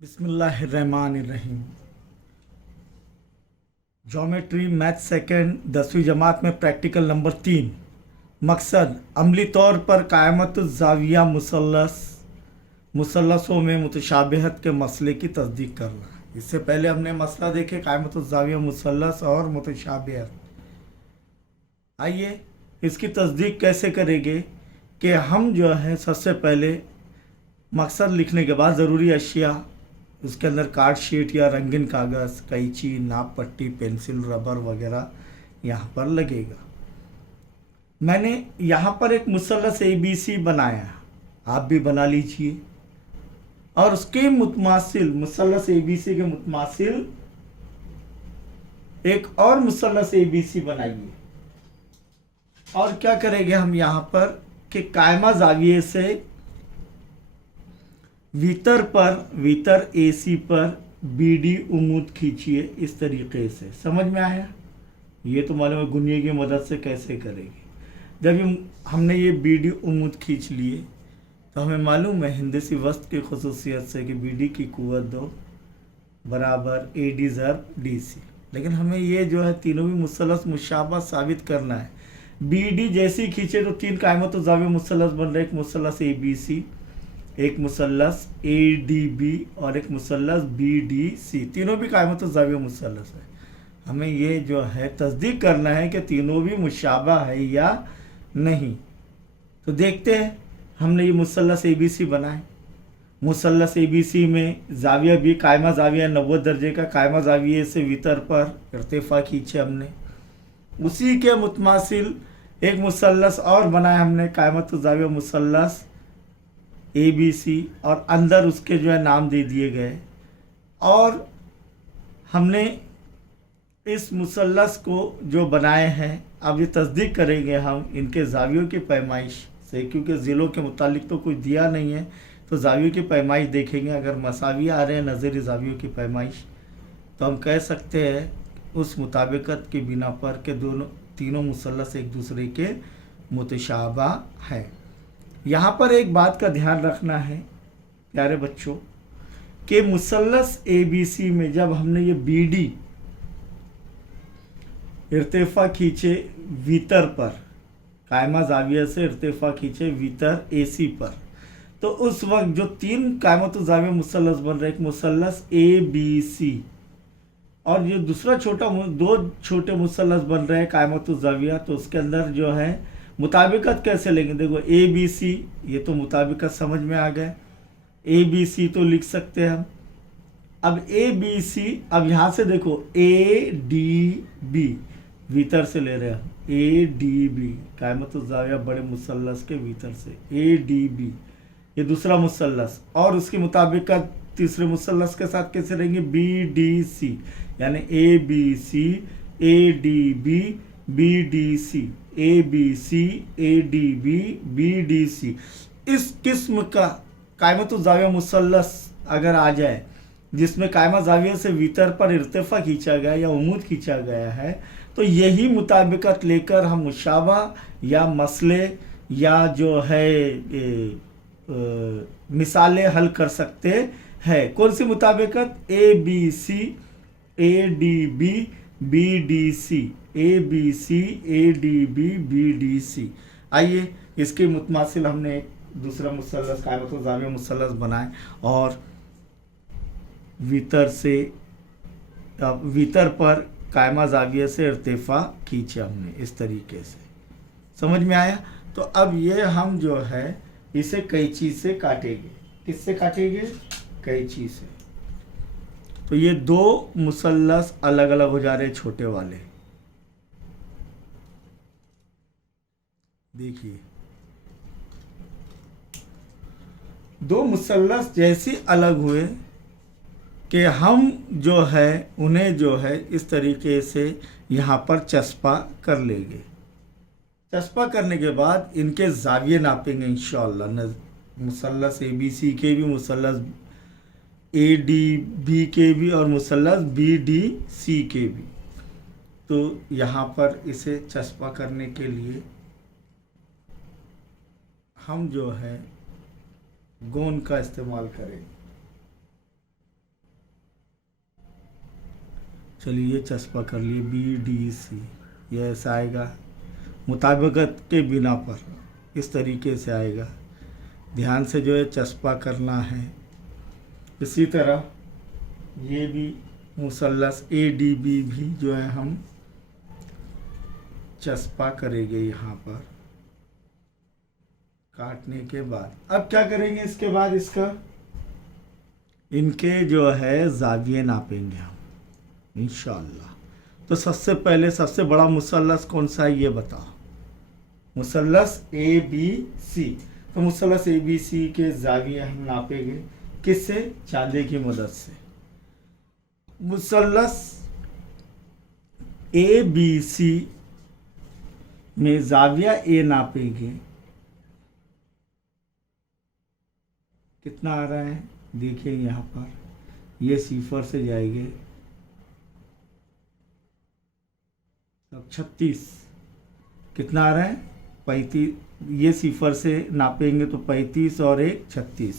बिस्मिल्लाहिर्रहमानिर्रहीम। Geometry math second 10वीं जमात में प्रैक्टिकल नंबर 3। मकसद अमली तौर पर क़ायमतुज़्ज़ाविया मुसल्लसों में मुतशाबिहत के मसले की तस्दीक करना। इससे पहले हमने मसला देखे क़ायमतुज़्ज़ाविया मुसल्लस और मुतशाबिहत। आइए इसकी तस्दीक कैसे करेंगे कि हम जो है सबसे पहले मकसद लिखने के बाद ज़रूरी अशिया उसके अंदर कार्ड शीट या रंगीन कागज़, कैंची, नाप पट्टी, पेंसिल, रबर वगैरह यहाँ पर लगेगा। मैंने यहाँ पर एक मुसल्लस ABC बनाया, आप भी बना लीजिए। और उसके मुतमासिल मुसल्लस ABC के मुतमासिल एक और मुसल्लस ABC बनाइए। और क्या करेंगे हम यहाँ पर कि कायमा ज़ाविये से वितर AC पर BD उम्मूद खींचिए। इस तरीके से समझ में आया? ये तो मालूम है गुनिये की मदद से कैसे करेंगे। जब हमने ये BD उम्मूद खींच लिए तो हमें मालूम है हिंदसी वस्त की खसूसियत से कि BD की कुव्वत 2 बराबर AD ज़रब DC। लेकिन हमें ये जो है तीनों भी मुसल्लस मुशाबा साबित करना है। BD जैसे ही खींचे तो 3 क़ायमतुज़्ज़ाविया मुसल्लस बन रहे, एक मुसल्लस ABC, एक मुसल्लस ADB और एक मुसल्लस BDC। तीनों भी क़ायमतुज़्ज़ाविया मुसल्लस है। हमें ये जो है तस्दीक करना है कि तीनों भी मुशाबा है या नहीं। तो देखते हैं, हमने ये मुसल्लस ABC बनाए। मुसल्लस ABC में ज़ाविया भी कायमा ज़ाविया 90 दर्जे का कायमा ज़ाविये से वितर पर इर्तिफ़ा खींचे हमने। उसी के मुतमासिल एक मुसल्लस और बनाया हमने क़ायमतुज़्ज़ाविया मुसल्लस ABC और अंदर उसके जो है नाम दे दिए गए। और हमने इस मुसल्लस को जो बनाए हैं, अब ये तस्दीक करेंगे हम इनके ज़ावियों की पैमाइश से, क्योंकि ज़िलों के मुतालिक तो कोई दिया नहीं है। तो ज़ावियों की पैमाइश देखेंगे, अगर मसावी आ रहे हैं नज़री ज़ावियों की पैमाइश तो हम कह सकते हैं उस मुताबिकत की बिना पर के तीनों मुसल्लस एक दूसरे के मुतशाबा है। यहाँ पर एक बात का ध्यान रखना है प्यारे बच्चों कि मुसल्लस ABC में जब हमने ये BD इर्तिफ़ा खींचे वितर पर, कायमा ज़ाविया से इर्तिफ़ा खींचे वितर AC पर, तो उस वक्त जो 3 क़ायमतुज़्ज़ाविया मुसल्लस बन रहे, एक मुसल्लस ABC और ये दूसरा दो छोटे मुसल्लस बन रहे हैं क़ायमतुज़्ज़ाविया, तो उसके अंदर जो है मुताबिकत कैसे लेंगे। देखो ABC, ये तो मुताबिकत समझ में आ गए। ABC तो लिख सकते हैं हम। अब ABC, अब यहाँ से देखो ADB भीतर से ले रहे हैं हम, ADB क़ायमतुज़्ज़ाविया बड़े मुसल्लस के भीतर से ADB, ये दूसरा मुसल्लस। और उसकी मुताबिकत तीसरे मुसल्लस के साथ कैसे रहेंगे, BDC, यानी ABC ADB BDC ABC ADB BDC। इस किस्म का क़ायमतुज़्ज़ाविया मुसल्लस अगर आ जाए जिसमें कायमा ज़ाविया से वितर पर इर्तिफ़ा खींचा गया या उम्मूद खींचा गया है, तो यही मुताबिकत लेकर हम मुशाबा या मसले या जो है मिसालें हल कर सकते हैं। कौन सी मुताबिकत, ABC ADB BDC ABC ADB BDC। आइए इसके मुतमासिल हमने एक दूसरा मुसल्लस क़ायमतुज़्ज़ाविया मुसल्लस बनाए और वितर पर कायमा ज़ाविया से इर्तिफ़ा खींचा हमने। इस तरीके से समझ में आया? तो अब ये हम जो है इसे कैंची से काटेंगे। किससे काटेंगे? कैंची से। तो ये 2 मुसल्लस अलग अलग हो जा रहे छोटे वाले। देखिए 2 मुसल्लस जैसे अलग हुए कि हम जो है उन्हें जो है इस तरीके से यहाँ पर चस्पा कर लेंगे। चस्पा करने के बाद इनके ज़ाविये नापेंगे इंशाअल्लाह। मुसल्लस ABC के भी, मुसल्लस ADB के भी और मुसल्लस BDC के भी। तो यहाँ पर इसे चस्पा करने के लिए हम जो है गोंद का इस्तेमाल करें। चलिए ये चस्पा कर लिए BDC, ये ऐसा आएगा मुताबिकत के बिना पर, इस तरीके से आएगा। ध्यान से जो है चस्पा करना है। इसी तरह ये भी मुसल्लस ADB भी जो है हम चस्पा करेंगे यहाँ पर काटने के बाद। अब क्या करेंगे इसके बाद, इसका इनके जो है ज़ाविये नापेंगे हम इंशाअल्लाह। तो सबसे पहले सबसे बड़ा मुसल्लस कौन सा है ये बताओ, मुसल्लस ABC। तो मुसल्लस ABC के ज़ाविये हम नापेंगे किससे, चांदे की मदद से। मुसल्लस ABC में ज़ाविया A नापेंगे, कितना आ रहा है देखिए यहाँ पर, ये सिफर से जाएंगे तब 36, कितना आ रहा है 35, ये सिफर से नापेंगे तो 35 और 1 36।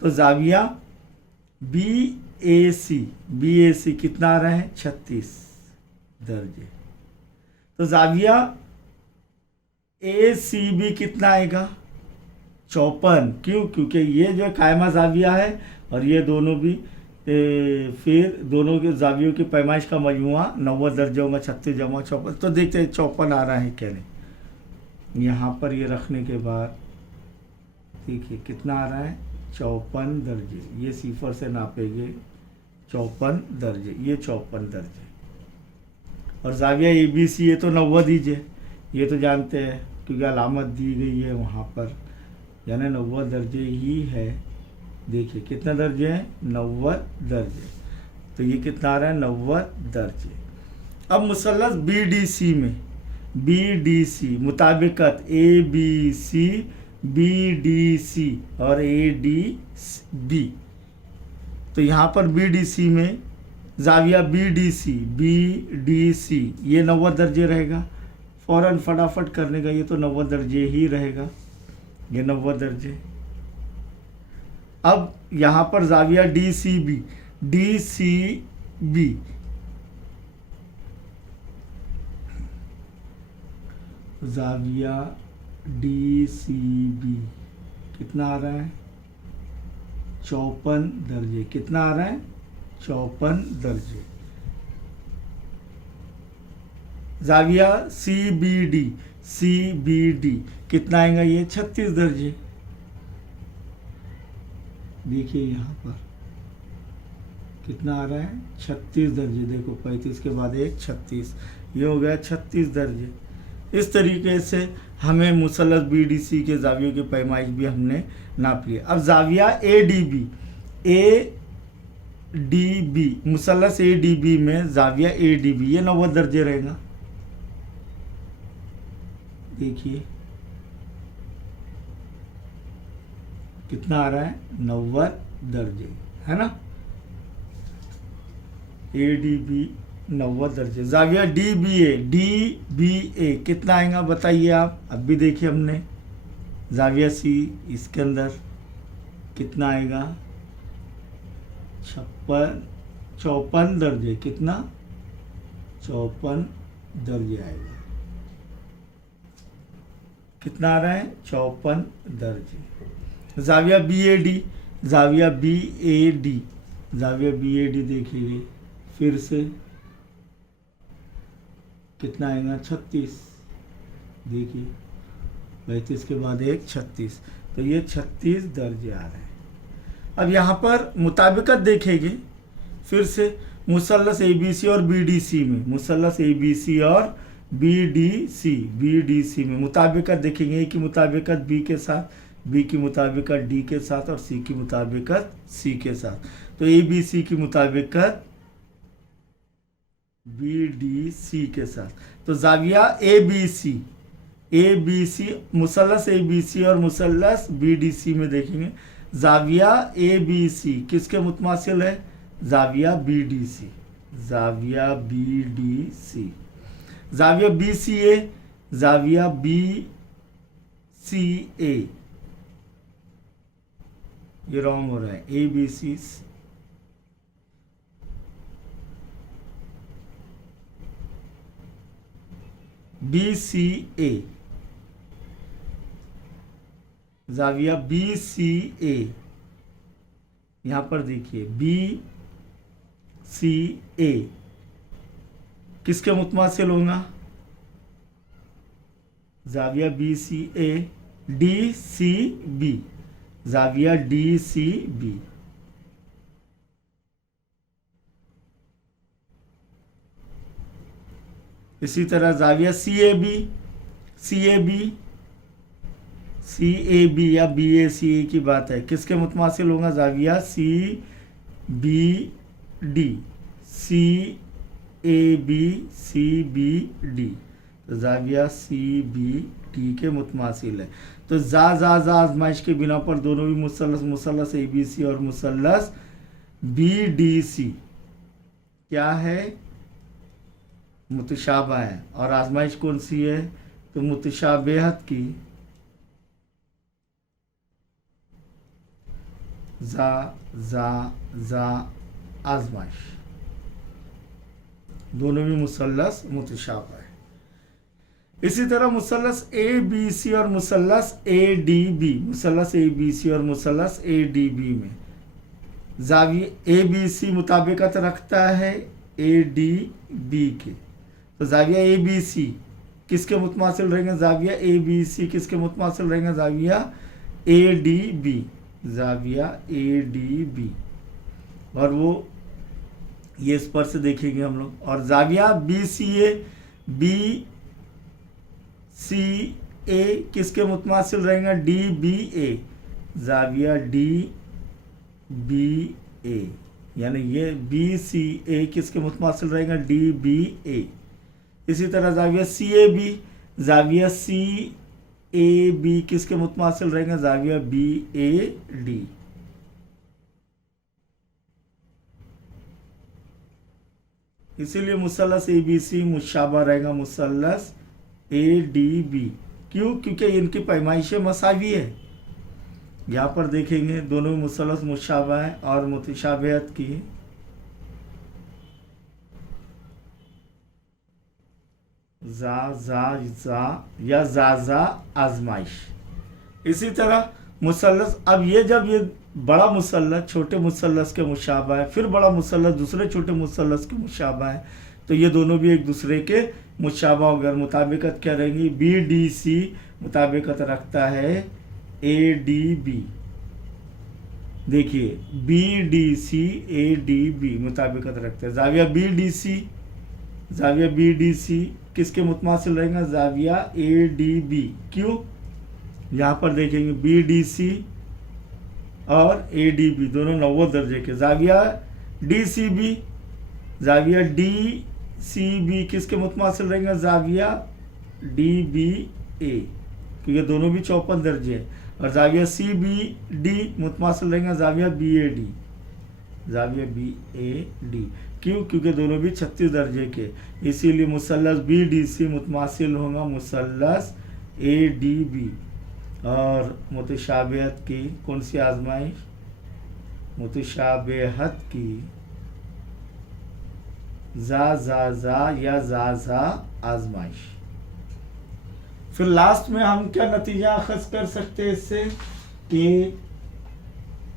तो ज़ाविया BAC कितना आ रहा है 36 दर्जे। तो ज़ाविया ACB कितना आएगा 54। क्यों, क्योंकि ये जो कायमा ज़ाविया है और ये दोनों भी फिर दोनों के ज़ावियों की पैमाइश का मजमुआ 90 दर्जे होगा, 36 जमा 54। तो देखते हैं 54 आ रहा है क्या नहीं। यहाँ पर ये रखने के बाद देखिए कितना आ रहा है 54 दर्जे, ये सिफर से नापेंगे 54 दर्जे, ये 54 दर्जे। और ज़ाविया ABC ये तो 90 दीजिए, ये तो जानते हैं क्योंकि अलामत दी गई है वहाँ पर, यानी 90 दर्जे ही है। देखिए कितने दर्जे हैं 90 दर्जे, तो ये कितना आ रहा है 90 दर्जे। अब मुसल्लस BDC में, BDC मुताबिकत ABC BDC और ADB। तो यहाँ पर BDC में ज़ाविया BDC ये 90 दर्जे रहेगा। फ़ौरन फटाफट करने का, ये तो 90 दर्जे ही रहेगा, ये 90 दर्जे। अब यहाँ पर ज़ाविया DCB ज़ाविया DCB कितना आ रहा है 54 दर्जे, कितना आ रहा है 54 दर्जे। ज़ाविया CBD कितना आएगा ये 36 दर्जे। देखिए यहाँ पर कितना आ रहा है 36 दर्जे। देखो 35 के बाद 1 36, ये हो गया 36 दर्जे। इस तरीके से हमें मुसल्लस BDC के ज़ावियों की पैमाइश भी हमने नाप लिया। अब ज़ाविया ADB मुसल्लस ADB में ज़ाविया ADB ये 90 दर्जे रहेगा। देखिए कितना आ रहा है 90 दर्जे, है ना। ADB 90 दर्जे। ज़ाविया DBA कितना आएगा बताइए आप। अब भी देखिए हमने ज़ाविया C इसके अंदर कितना आएगा 54 दर्जे, कितना 54 दर्जे आएगा। कितना आ रहा है 54 दर्जे। ज़ाविया BAD देखिए फिर से कितना आएगा 36। देखिए 35 के बाद 1 36, तो ये 36 दर्जे आ रहे हैं। अब यहाँ पर मुताबिकत देखेंगे फिर से मुसल्लस ABC और BDC में, मुसल्लस ABC और BDC में मुताबिकत देखेंगे। A की मुताबिकत B के साथ, B की मुताबिकत D के साथ और C की मुताबिकत C के साथ। तो ABC की मुताबिकत BDC के साथ। तो ज़ाविया ABC मुसल्लस ABC और मुसल्लस BDC में देखेंगे। ज़ाविया ABC किसके मुतमासिल है ज़ाविया BDC। ज़ाविया BCA ये रॉन्ग हो रहा है। ABC BCA, जाविया BCA, यहां पर देखिए BCA किसके मुतमासिल होगा? जाविया BCA DCB, जाविया DCB। इसी तरह जाविया CAB या BACA की बात है, किसके मुतमासिल होगा? जाविया CBD, तो जाविया CBD के मुतमासिल है। तो जा आजमाइश के बिना पर दोनों भी मुसल्लस ABC और मुसल्लस BDC क्या है? मुतशाबह है। और आजमाइश कौन सी है? तो मुतशाबहत की जा आजमाइश, दोनों भी मुसल्लस मुतशाबह है। इसी तरह मुसल्लस ABC और मुसल्लस ADB, मुसल्लस ABC और मुसल्लस ADB में जाविया ABC मुताबिकत रखता है ADB के, तो जाविया ABC किसके मुतमासिल रहेंगे? जाविया ABC किसके मुतमासिल रहेंगे? जाविया ADB, जाविया ADB। और वो ये इस पर से देखेंगे हम लोग। और जाविया BCA किसके मुतमासिल रहेंगे? DBA, जाविया DBA, यानी ये BCA किसके मुतमासिल रहेगा? DBA। इसी तरह जाविया CAB किसके मुतमासिल रहेगा? जाविया BAD। इसीलिए मुसल्लस ABC मुशाबा रहेगा मुसल्लस ADB। क्यों? क्योंकि इनकी पैमाइशें मसावी है। यहाँ पर देखेंगे दोनों मुसल्लस मुशाबा है और मुतशाबहत की जा आजमाइश। इसी तरह मुसल्लस, अब ये जब ये बड़ा मुसल्लस छोटे मुसल्लस के मुशाबा है, फिर बड़ा मुसल्लस दूसरे छोटे मुसल्लस के मुशाबा है, तो ये दोनों भी एक दूसरे के मुशाबा हो गए। मुताबिकत क्या रहेंगी? BDC मुताबिकत रखता है ADB। देखिए BDC ADB मुताबिकत रखते हैं। जाविया BDC किसके मुतमासिल रहेगा? जाविया ADB। क्यों? यहाँ पर देखेंगे BDC और ADB दोनों 90 दर्जे के। जाविया DCB किसके मुतमासिल रहेगा? जाविया DBA, क्योंकि दोनों भी 54 दर्जे हैं। और जाविया CBD मुतमासिल रहेगा जाविया BAD, क्यों? क्योंकि दोनों भी 36 दर्जे के। इसीलिए मुसल्लस BDC मुतमासिल होगा मुसल्लस ADB। और मुतशाबहत की कौन सी आजमाइश? मुतशाबहत की जा आजमाइश। फिर लास्ट में हम क्या नतीजा अखज़ कर सकते हैं इससे कि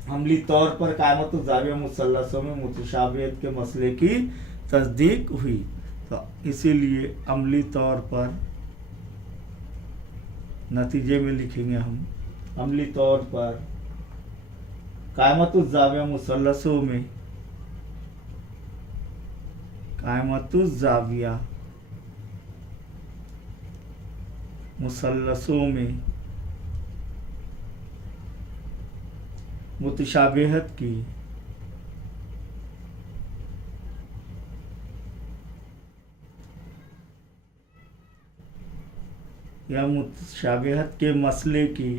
अमली तौर पर क़यामत ज़ाविया मुसल्लसों में मुतशाबहत के मसले की तस्दीक हुई। तो इसीलिए अमली तौर पर नतीजे में लिखेंगे हम, अमली तौर पर क़यामत ज़ाविया मुसल्लसों में, क़यामत ज़ाविया मुसल्लसों में मुतशाबहत की या मुतशाबहत के मसले की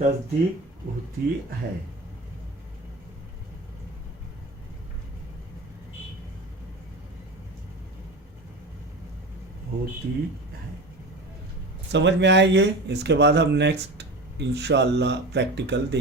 तस्दीक होती है। समझ में आया ये? इसके बाद हम नेक्स्ट इंशाअल्लाह प्रैक्टिकल देखेंगे।